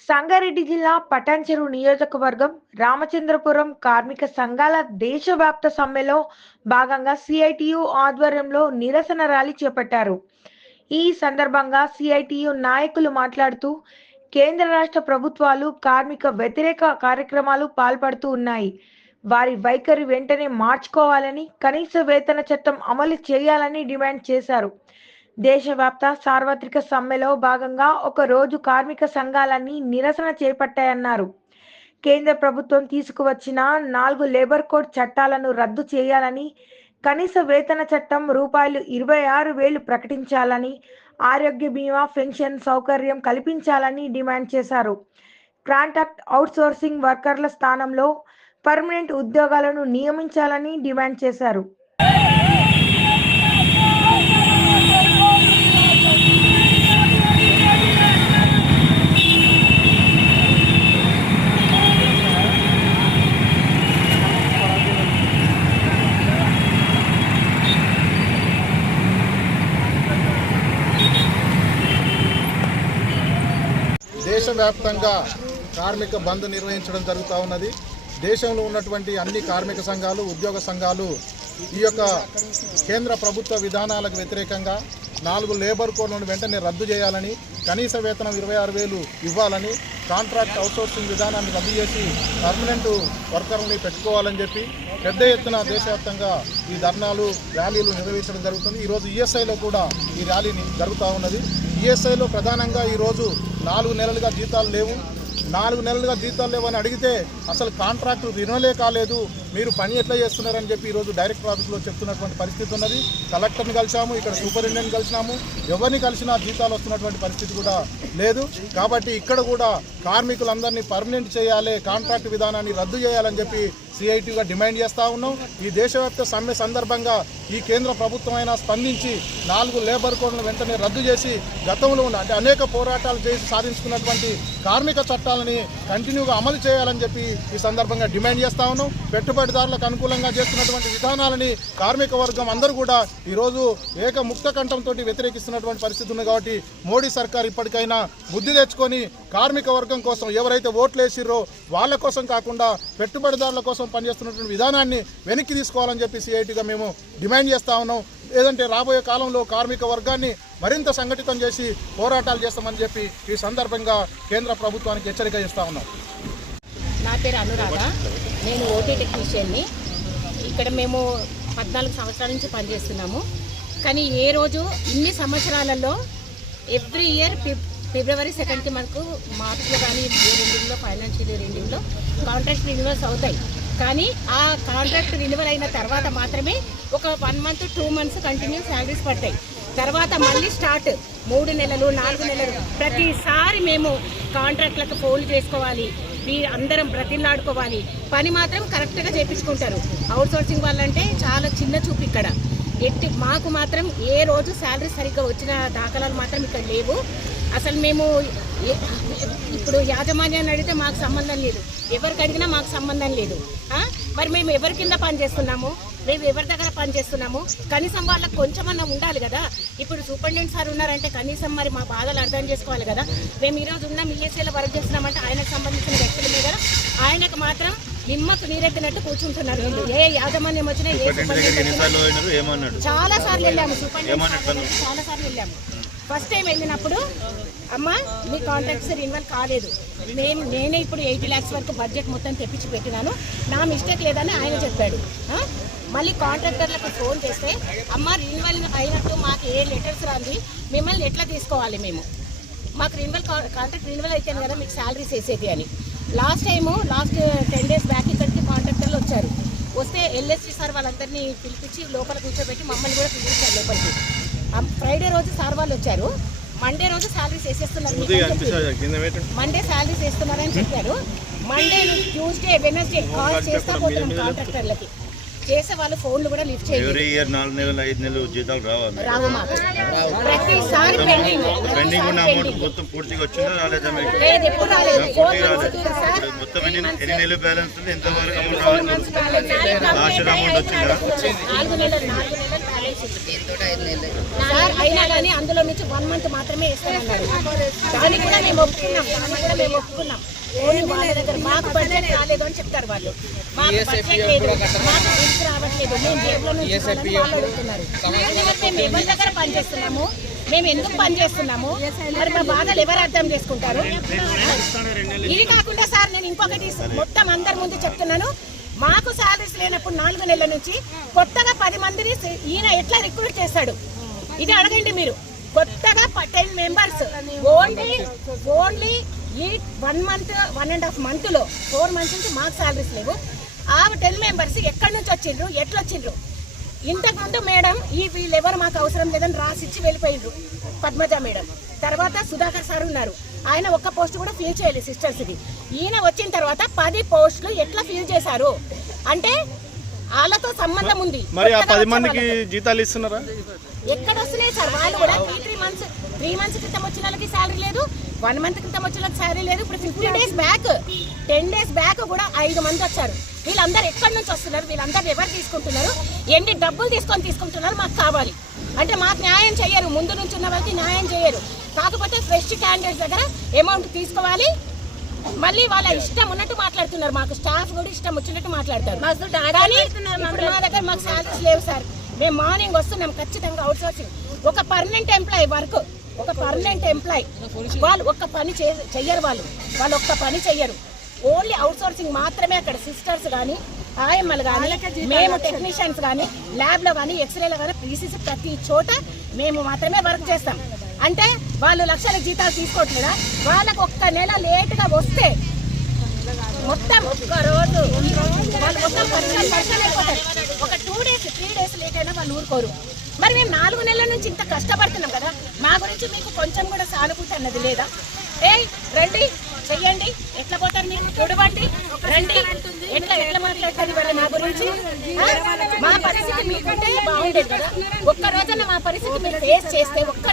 సంగారెడ్డి జిల్లా పటాన్చెరు నియోజకవర్గం రామచంద్రపురం కార్మిక సంఘాల దేశవ్యాప్త సమ్మెలో భాగంగా సిఐటియు ఆధ్వర్యంలో నిరసన ర్యాలీ చేపట్టారు. ఈ సందర్భంగా సిఐటియు నాయకులు మాట్లాడుతూ కేంద్ర రాష్ట్ర ప్రభుత్వాలు కార్మిక వ్యతిరేక కార్యక్రమాలు పాల్పడుతూ ఉన్నాయి. వారి వైఖరి వెంటనే మార్చుకోవాలని, కనీస వేతన చట్టం అమలు చేయాలని డిమాండ్ చేశారు. దేశవ్యాప్త సార్వత్రిక సమ్మెలో భాగంగా ఒక రోజు కార్మిక సంఘాలన్నీ నిరసన చేపట్టాయన్నారు. కేంద్ర ప్రభుత్వం తీసుకువచ్చిన 4 లేబర్ కోడ్ చట్టాలను రద్దు చేయాలని, కనీస వేతన చట్టం రూ. 26,000 ప్రకటించాలని, ఆరోగ్య బీమా పెన్షన్ సౌకర్యం కల్పించాలని డిమాండ్ చేశారు. కాంట్రాక్ట్ అవుట్సోర్సింగ్ వర్కర్ల స్థానంలో పర్మనెంట్ ఉద్యోగాలను నియమించాలని డిమాండ్ చేశారు. దేశవ్యాప్తంగా కార్మిక బంద్ నిర్వహించడం జరుగుతూ ఉన్నది. దేశంలో ఉన్నటువంటి అన్ని కార్మిక సంఘాలు, ఉద్యోగ సంఘాలు ఈ యొక్క కేంద్ర ప్రభుత్వ విధానాలకు వ్యతిరేకంగా 4 లేబర్ కోడ్లను వెంటనే రద్దు చేయాలని, కనీస వేతనం 26,000 ఇవ్వాలని, కాంట్రాక్ట్ అవుట్సోర్సింగ్ విధానాన్ని రద్దు చేసి పర్మనెంట్ వర్కర్ని పెట్టుకోవాలని చెప్పి పెద్ద ఎత్తున దేశవ్యాప్తంగా ఈ ధర్నాలు, ర్యాలీలు నిర్వహించడం జరుగుతుంది. ఈరోజు ఈఎస్ఐలో కూడా ఈ ర్యాలీ జరుగుతూ ఉన్నది. ఈఎస్ఐలో ప్రధానంగా ఈరోజు 4 నెలలుగా జీతాలు లేవు. 4 నెలలుగా జీతాలు లేవని అడిగితే అసలు కాంట్రాక్టు రినోలే కాలేదు, మీరు పని ఎట్లా చేస్తున్నారని చెప్పి ఈరోజు డైరెక్టర్ ఆఫీస్లో చెప్తున్నటువంటి పరిస్థితి ఉన్నది. కలెక్టర్ని కలిసాము, ఇక్కడ సూపరింటెండెంట్ కలిసినాము, ఎవరిని కలిసినా జీతాలు వస్తున్నటువంటి పరిస్థితి కూడా లేదు. కాబట్టి ఇక్కడ కూడా కార్మికులందరినీ పర్మనెంట్ చేయాలి, కాంట్రాక్ట్ విధానాన్ని రద్దు చేయాలని చెప్పి సిఐటిగా డిమాండ్ చేస్తూ ఉన్నాం. ఈ దేశవ్యాప్త సమ్మె సందర్భంగా ఈ కేంద్ర ప్రభుత్వం అయినా స్పందించి 4 లేబర్ కోడ్లను వెంటనే రద్దు చేసి గతంలో ఉన్న అనేక పోరాటాలు చేసి సాధించుకున్నటువంటి కార్మిక చట్టాలని కంటిన్యూగా అమలు చేయాలని చెప్పి ఈ సందర్భంగా డిమాండ్ చేస్తూ ఉన్నాం. పెట్టుబడిదారులకు అనుకూలంగా చేస్తున్నటువంటి విధానాలని కార్మిక వర్గం అందరూ కూడా ఈరోజు ముక్త కంఠంతో వ్యతిరేకిస్తున్నటువంటి పరిస్థితి ఉంది. కాబట్టి మోడీ సర్కార్ ఇప్పటికైనా బుద్ధి తెచ్చుకొని కార్మిక వర్గం కోసం ఎవరైతే ఓట్లు వేసిర్రో వాళ్ళ కోసం కాకుండా పెట్టుబడిదారుల కోసం పనిచేస్తున్నటువంటి విధానాన్ని వెనక్కి తీసుకోవాలని చెప్పి సిఐటిగా మేము డిమాండ్ చేస్తూ ఉన్నాం. లేదంటే రాబోయే కాలంలో కార్మిక వర్గాన్ని మరింత సంఘటితం చేసి పోరాటాలు చేస్తామని చెప్పి ఈ సందర్భంగా కేంద్ర ప్రభుత్వానికి హెచ్చరిక చేస్తూ ఉన్నాం. నా పేరు అనురాధ, నేను ఓటీ టెక్నీషియన్ని. ఇక్కడ మేము 14 సంవత్సరాల నుంచి పనిచేస్తున్నాము. కానీ ఏ రోజు ఇన్ని సంవత్సరాలలో ఎవ్రీ ఇయర్ ఫిబ్రవరి 2కి మనకు మార్చిలో కానీ రెండింగ్లో ఫైనాన్షియల్ రెండింగ్లో కాంట్రాక్ట్ రిన్యూవల్స్ అవుతాయి. కానీ ఆ కాంట్రాక్ట్ రిన్యూవల్ అయిన తర్వాత మాత్రమే ఒక 1 మంత్ 2 మంత్స్ కంటిన్యూ శాలరీస్ పడతాయి. తర్వాత మళ్ళీ స్టార్ట్ 3 నెలలు 4 నెలలు ప్రతిసారి మేము కాంట్రాక్ట్లకు ఫోన్లు చేసుకోవాలి, అందరం బ్రతిలాడుకోవాలి. పని మాత్రం కరెక్ట్గా చేయించుకుంటారు. అవుట్సోర్సింగ్ వాళ్ళంటే చాలా చిన్న చూపు ఇక్కడ. మాకు మాత్రం ఏ రోజు శాలరీ సరిగ్గా వచ్చిన దాఖలాలు మాత్రం ఇక్కడ లేవు. అసలు మేము ఇప్పుడు యాజమాన్యాన్ని అడిగితే మాకు సంబంధం లేదు, ఎవరికి అడిగినా మాకు సంబంధం లేదు. మరి మేము ఎవరి కింద పనిచేస్తున్నాము, మేము ఎవరి దగ్గర పనిచేస్తున్నాము, కనీసం వాళ్ళకి కొంచెమన్నా ఉండాలి కదా. ఇప్పుడు సూపరింటెండెంట్ సార్ ఉన్నారంటే కనీసం మరి మా బాధలు అర్థం చేసుకోవాలి కదా. మేము ఈరోజు ఉన్నాం, ఈఎస్ఐలో వర్క్ చేస్తున్నామంటే ఆయనకు సంబంధించిన వ్యక్తుల మీద ఆయనకు మాత్రం నిమ్మకు నీరెత్తినట్టు కూర్చుంటున్నారు. ఏ యాజమాన్యం వచ్చినా ఏ సూపరింటెండెంట్ చాలా సార్లు వెళ్ళాము, సూపరింటెండెంట్ చాలా సార్లు వెళ్ళాము. ఫస్ట్ టైం వెళ్ళినప్పుడు అమ్మ మీ కాంట్రాక్ట్స్ రిన్యూవల్ కాలేదు, నేనే ఇప్పుడు 80 lakhs వరకు బడ్జెట్ మొత్తం తెప్పించి పెట్టినాను, నా మిస్టేక్ లేదని ఆయన చెప్పాడు. మళ్ళీ కాంట్రాక్టర్లకు ఫోన్ చేస్తే అమ్మ రిన్యూవల్ అయినట్టు మాకు ఏ లెటర్స్ రాంది, మిమ్మల్ని ఎట్లా తీసుకోవాలి, మేము మాకు కాంట్రాక్ట్ రిన్యూవల్ అయితేనే కదా మీకు శాలరీస్ వేసేది అని. లాస్ట్ 10 days బ్యాక్ ఇక్కడికి కాంట్రాక్టర్లు వచ్చారు. వస్తే ఎల్ఎస్టీ సార్ వాళ్ళందరినీ పిలిపించి లోపల కూర్చోబెట్టి మమ్మల్ని కూడా పిలిపించారు లోపలికి. ఫ్రైడే రోజు సార్ వాళ్ళు వచ్చారు, మండే రోజు శాలరీస్ వేసేస్తున్నారు, మండే శాలరీస్ వేస్తున్నారని చెప్పారు. మండే ట్యూస్డే వెనస్డే కాల్ చేస్తా పోతున్నాం కాంట్రాక్టర్లకి, చేసే వాళ్ళు ఫోన్లు కూడా లిఫ్ట్ చేయాలి. రావు మాకు ప్రతిసారి పెండింగ్, లేదు ఎప్పుడు రాలేదు. 4 months సార్ 4 months బ్యాలెన్స్ 4 నెలలు బ్యాలెన్స్ సార్ అయినా కానీ అందులో నుంచి 1 month మాత్రమే ఇస్తామన్నారు. దానికి కూడా మేము ఒప్పుకున్నాం. ఓన్లీ వాళ్ళ దగ్గర మాకు బడ్జెట్ రాలేదు అని చెప్తారు వాళ్ళు. మాకు బడ్జెట్ లేదు, మాకు బిల్స్ రావట్లేదు, మేము జేబులో నుంచి ఇవ్వాలని వాళ్ళు అడుగుతున్నారు. మేము ఎవరి దగ్గర పనిచేస్తున్నాము, మేము ఎందుకు పనిచేస్తున్నాము, మరి మా బాధలు ఎవరు అర్థం చేసుకుంటారు? ఇది కాకుండా సార్ నేను ఇంకొకటి మొత్తం అందరి ముందు చెప్తున్నాను. మాకు సాలరీస్ లేనప్పుడు 4 నెలల నుంచి కొత్తగా 10 మందిని ఈయన ఎట్లా రిక్రూట్ చేస్తాడు ఇది అడగండి మీరు. కొత్తగా 10 members ఓన్లీ ఈ 1 month 1.5 monthలో 4 months నుంచి మాకు సాలరీస్ లేవు. ఆ 10 members ఎక్కడి నుంచి వచ్చిండ్రు, ఎట్లా వచ్చిండ్రు? ఇంతకుముందు మేడం వీళ్ళు ఎవరు మాకు అవసరం లేదని రాసిచ్చి వెళ్ళిపోయిండ్రు పద్మజ మేడం. తర్వాత సుధాకర్ సార్ ఉన్నారు, ఆయన ఒక్క పోస్ట్ కూడా ఫిల్ చేయలేదు సిస్టర్స్ది. ఈయన వచ్చిన తర్వాత 10 పోస్టులు ఎట్లా ఫిల్ చేశారు అంటే వాళ్ళతో సంబంధం ఉంది. మరి ఆ 10 మందికి జీతాలు ఇస్తున్నారా? ఎక్కడ వస్తున్నాయి సార్? వాళ్ళు కూడా 3 months క్రితం వచ్చిన వాళ్ళకి శాలరీ లేదు, 1 month క్రితం వచ్చిన వాళ్ళకి శాలరీ లేదు. ఇప్పుడు 10 days బ్యాక్ కూడా 5 మంది వచ్చారు. వీళ్ళందరూ ఎక్కడి నుంచి వస్తున్నారు? వీళ్ళందరూ ఎవరు తీసుకుంటున్నారు? ఎన్ని డబ్బులు తీసుకుంటున్నారు మాకు కావాలి అంటే మాకు న్యాయం చేయరు. ముందు నుంచి ఉన్న వాళ్ళకి న్యాయం చేయరు. కాకపోతే ఫ్రెష్ క్యాండిడేట్స్ దగ్గర అమౌంట్ తీసుకోవాలి. మళ్ళీ వాళ్ళ ఇష్టం ఉన్నట్టు మాట్లాడుతున్నారు. మాకు స్టాఫ్ కూడా ఇష్టం వచ్చినట్టు మాట్లాడతారు. కానీ ఇప్పుడు మా దగ్గర మాకు శాలరీస్ లేవు సార్. మేము మార్నింగ్ వస్తున్నాం ఖచ్చితంగా అవుట్ సోర్సింగ్. ఒక పర్మనెంట్ ఎంప్లాయీ వాళ్ళు ఒక్క పని చెయ్యరు. వాళ్ళు ఒక్క పని చెయ్యరు. ఓన్లీ అవుట్ సోర్సింగ్ మాత్రమే. అక్కడ సిస్టర్స్ కానీ, ఆయమ్మలు కానీ, మేము టెక్నీషియన్స్ కానీ, ల్యాబ్లో కానీ, ఎక్స్రేలో కానీ, పీసీసీ ప్రతి చోట మేము మాత్రమే వర్క్ చేస్తాం. అంటే వాళ్ళు లక్షల జీతాలు తీసుకోవట్లేదా? వాళ్ళకు ఒక్క నెల లేటుగా వస్తే మొత్తం ఒక్క రోజు వాళ్ళు మొత్తం పరిశ్రమ అయిపోతారు. ఒక 2 days 3 days లేట్ అయినా వాళ్ళు ఊరుకోరు. మరి మేము 4 నెలల నుంచి ఇంత కష్టపడుతున్నాం కదా, మా గురించి మీకు కొంచెం కూడా సానుభూతి అన్నది లేదా? రండి చెయ్యండి, ఎట్లా పోతారు మీరు చూడబండి, రండి ఎట్లా మాట్లాడతారు వాళ్ళ మా గురించి? మా పరిస్థితి మీకంటే బాగుండేది కదా. ఒక్క రోజున మా పరిస్థితి మీరు ఫేస్ చేస్తే ఒక్క